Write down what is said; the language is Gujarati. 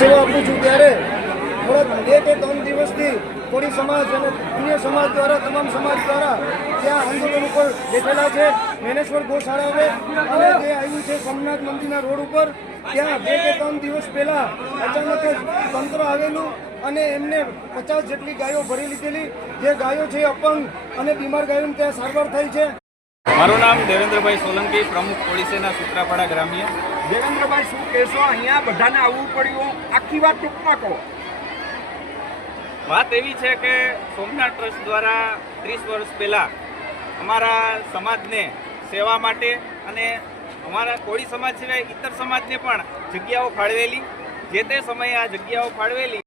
સેવા આપું છું ત્યારે થોડા 2 કે 3 દિવસથી કોળી સમાજ અને અન્ય સમાજ દ્વારા તમામ સમાજ દ્વારા ત્યાં આંદોલન ઉપર બેઠેલા છે। જ્ઞાનેશ્વર ગૌશાળા અને જે આવ્યું છે સોમનાથ મંદિરના રોડ ઉપર, ત્યાં 2 કે 3 દિવસ પહેલા અચાનક જ તંત્ર આવેલું અને એમને 50 જેટલી ગાયો ભરી લીધેલી। જે ગાયો છે અપંગ અને બીમાર ગાયોને ત્યાં સારવાર થઈ છે। મારું નામ દેવેન્દ્રભાઈ સોલંકી, પ્રમુખ કોળી સેના સૂત્રાપાડા ગ્રામ્ય। દેવેન્દ્રભાઈ, શું કહેશો? અહીંયા બધાને આવવું પડ્યું, આખી વાત ટૂંકમાં કહો। વાત એવી છે કે સોમનાથ ટ્રસ્ટ દ્વારા 30 વર્ષ પહેલાં અમારા સમાજને સેવા માટે અને અમારા કોળી સમાજ સિવાય ઇતર સમાજને પણ જગ્યાઓ ફાળવેલી। જે તે સમયે આ જગ્યાઓ ફાળવેલી